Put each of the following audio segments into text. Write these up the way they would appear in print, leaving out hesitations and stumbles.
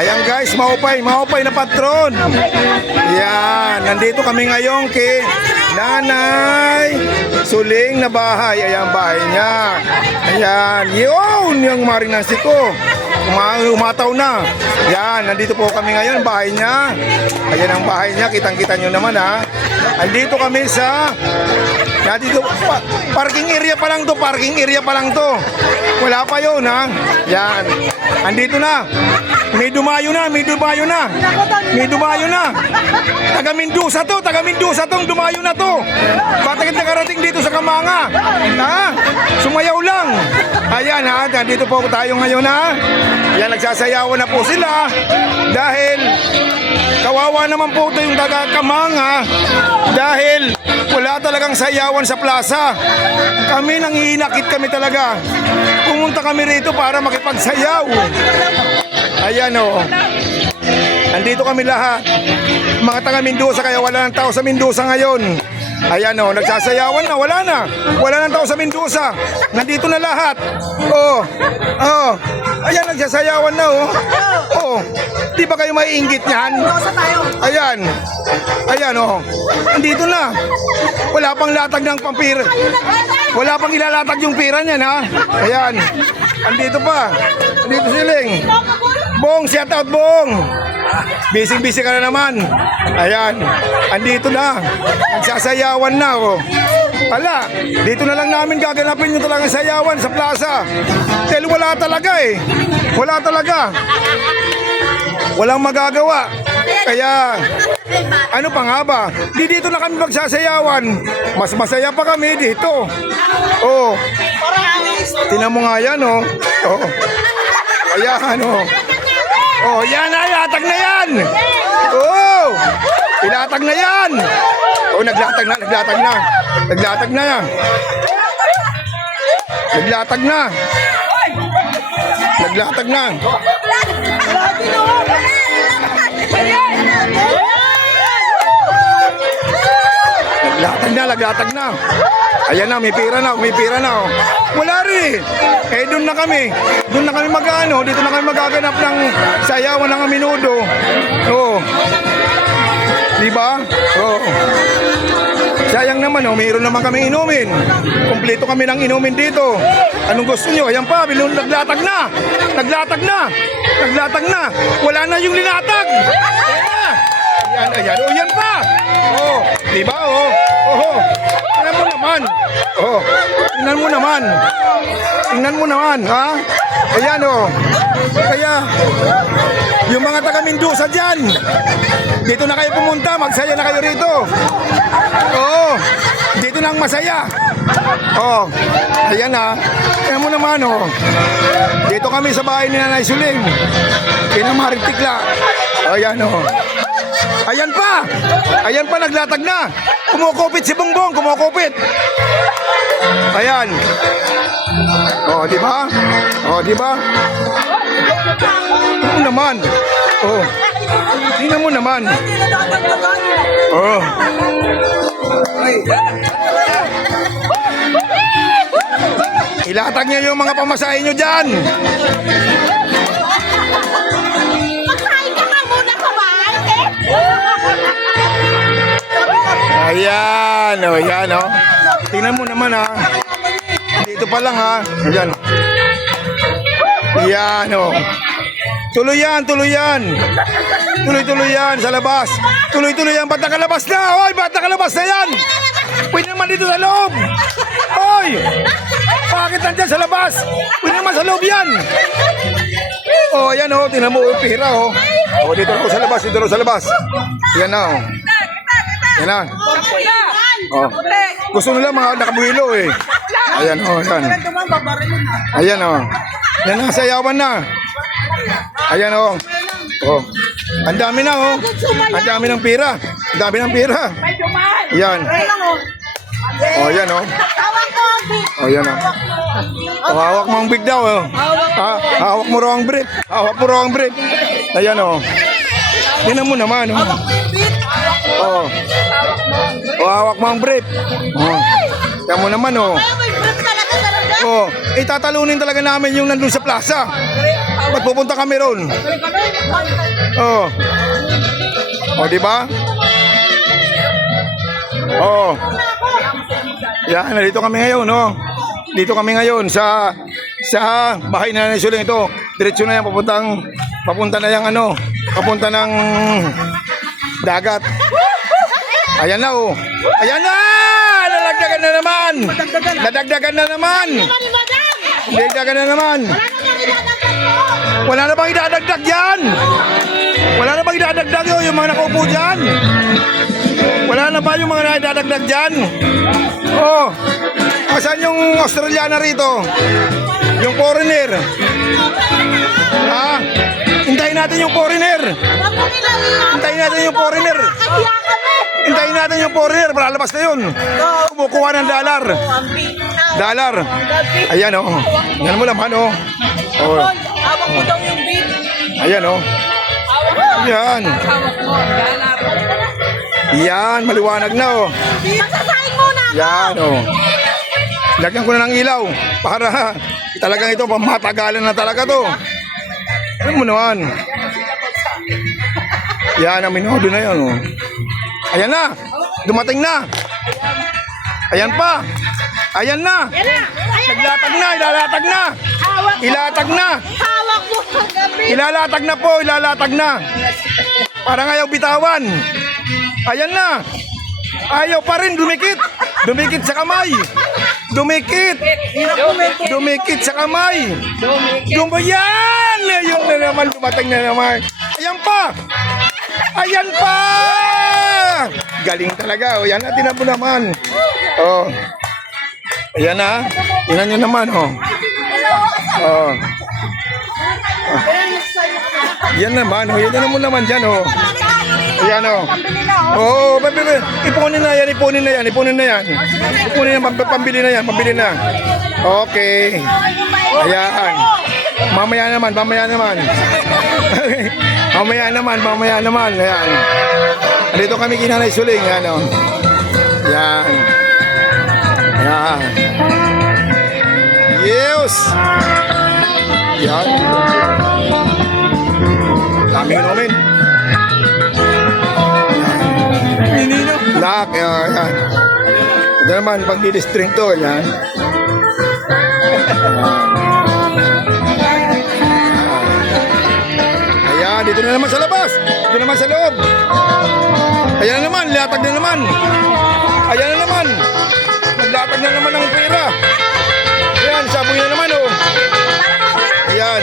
Ayan guys, maupay na patron. Yan, nandito kami ngayon kay Nanay Suling na bahay. Ayan, bahay niya. Ayan, yun yung marinasi ko. Umataw na. Yan, nandito po kami ngayon, bahay niya. Ayan ang bahay niya, kitang-kita nyo naman ha. Nandito kami sa parking area pa lang to, Wala pa yun ha. Yan, andito na. May dumayo na. Taga Mendoza tong dumayo na to. Bakit nakarating dito sa Kamanga? Ha? Sumayaw lang. Ayan ha, nandito po tayo ngayon ha. Yan, nagsasayawan na po sila. Dahil kawawa naman po ito yung taga Kamanga. Dahil wala talagang sayawan sa plaza. Kami nangihinakit kami talaga. Pumunta kami rito para makipagsayaw. Ayan o. Andito kami lahat. Mga taga Mendoza, kaya wala ng tao sa Mendoza ngayon. Ayan o, nagsasayawan na, wala na. Wala ng tao sa Mendoza. Nandito na lahat. Oh. Ayan, nagsasayawan na oh. Oh. Di ba kayo maiinggit niyan? Ayan oh. Nandito na. Wala pang latag ng pampira. Wala pang ilalatag yung pira niyan ha. Ayan. Andito pa. Andito siling. Bong, shout out Bong. Busy ka na naman. Ayan. Andito na. Nagsasayawan na oh. Ala, dito na lang namin gaganapin yung talagang sayawan sa plaza. Dahil wala talaga eh. Wala talaga. Walang magagawa. Kaya, ano pa nga ba? Dito na kami magsasayawan. Mas masaya pa kami dito. Oh. Tingnan mo nga yan oh. Oh. Ayan oh. Oh, yan na, ilatag na yan. Oh. Ilatag na yan. Oh, naglatag na. Naglatag na yan. Naglatag na. Naglatag na. Ayan na, may pira na. Oh. Wala rin. Eh, doon na kami mag-ano, dito na kami magaganap ng sayawan ng minudo. Oh. Diba? Oh. Sayang naman oh, mayroon naman kami inumin. Kumpleto kami ng inumin dito. Anong gusto nyo? Ayan pa, naglatag na. Wala na yung linatag. Ayan. Oh, yan pa. Oh, diba? Oh. Tingnan mo naman, ha? Ayan oh. Kaya yung mga taga Mendoza dyan, dito na kayo pumunta, magsaya na kayo rito. Oo, dito na ang masaya. Oh, ayan ha. Tingnan mo naman oh. Dito kami sa bahay ni Nanay Suling. Pinamaritikla. Ayan oh. Ayan pa, naglatag na. Kumukupit si Bongbong, Ayan. Oh, di ba? Ano naman? Oh. Tingnan mo naman. Oh. Ilatag niya yung mga pamasahe nyo dyan. Ayan, oh. Tingnan mo naman ha. Dito pa lang ha. Ayan. Ayan, oh. Tuloy yan. Tuloy yan sa labas. Tuloy yan. Ba't nakalabas na? Hoy, ba't nakalabas na yan? Pwede naman dito sa loob. Hoy! Bakit nandyan sa labas? Pwede naman sa loob yan. Oh, ayan oh. Tingnan mo yung pira oh. Oh, dito sa labas. Ayan na oh. Yan na. Oh. Gusto nila mga nakabuhilo eh. Ayan oh, ayan. Ayan oh. Yan na, sayawan na. Ayan oh. Oh. Ang dami na oh. Ang dami ng pira. Ayan. Oh, ayan oh. Oh, ayan oh. Oh, hawak mo ang big daw oh. Hawak mo raw ang brief. Ayan oh. Tingnan mo naman oh. Oh. O, hawak mo ang brief. Oh. Yan mo naman, oh. Ay, may brief talaga talaga. Oh, itatalunin talaga namin yung nandun sa plaza. Ba't pupunta kami ron? Oh. Oh, di ba? Oh. Yan, nandito kami ngayon, no? Dito kami ngayon sa bahay na Nanay Suling ito. Diretso na yan, papunta na yung ano, papunta ng dagat. Ayan na, oh. Ayan na! Nadagdagan na naman! Nadagdagan na naman! Mani madam. Nadagdagan na naman! Wala na bang idadagdag ko? Wala na bang idadagdag yan? Wala na bang idadagdag yun, yung mga nakaupo dyan? Wala na ba yung mga idadagdag dyan? Oh, asan yung Australiana rito? Yung foreigner? Ha? Hintayin natin yung foreigner! Hintayin natin yung foreigner! Kaya kami. Hintayin natin yung foreigner, lalabas na yun. Kumukuha ng dollar. Dollar. Ayan, oh. Yan mo naman, oh. Oh. Hawak mo daw yung beat. Ayan, oh. Yan. Hawak mo. Yan, maliwanag na, oh. Magsasahin muna ako. Yan, oh. Lagyan ko na ng ilaw para talagang ito, matagalan na talaga to. Ano mo naman? Yan, ang minodo na yan, oh. Ayan na. Dumating na. Ayan pa. Ayan na. Yan na. Ayan Naglatag na, ilalatag na. Hawak mo. Ilatag na. Hawak mo ang gabi. Ilalatag na po, ilalatag na. Parang ayaw bitawan. Ayan na. Ayaw pa rin, dumikit. Dumikit sa kamay. Dumikit. Dumikit sa kamay. Dumayan. Ayun na naman, dumating na naman. Ayan pa. Ayan pa. Galing talaga. O, yan na, tinan mo naman. Oh. Ayan na. Tingnan nyo naman, oh. Oh. Yan naman, oh. Yan mo naman dyan, oh. Ayan, oh. Oo, ipunin na yan, ipunin na yan, ipunin na yan. Ipunin na, pambili na yan, pambili na. Okay. Ayan. Mamaya naman, mamaya naman. Mamaya naman, mamaya naman. Ayan. Dito kami kinanay Suling, yan, oh. Yan. Yan. Yes! Yan. Daming inumin. Lock, yan. Ito naman, pag di-string to, yan. Ayan, dito na naman sa labas. Dito naman sa loob. Ayan na naman, latag na naman. Ayan na naman. Naglatag na naman ng pera. Ayan, saboy na naman, oh. Ayan.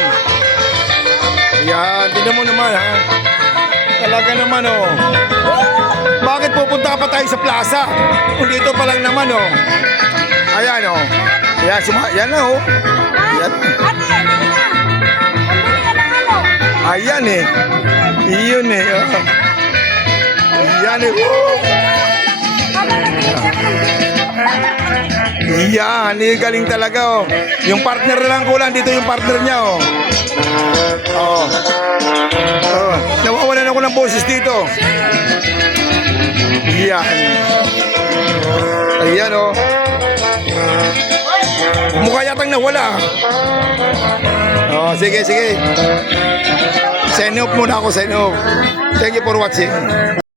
Ayan, tignan mo naman, ha. Talaga naman, oh. Bakit pupunta pa tayo sa plaza? Kung dito pa lang naman, oh. Ayan, oh. Ayan, yan na, oh. Ayan. Ayan, eh. Iyon, eh, oh. Ayan, eh. Iyan, eh, galing talaga, oh. Yung partner lang kulang, dito yung partner niya, oh. Oh. Oh. Nawawalan ako ng boses dito. Iyan. Ayan, oh. Mukha yatang nawala. Oh, sige, sige. Sign off muna ako, sign off. Thank you for watching.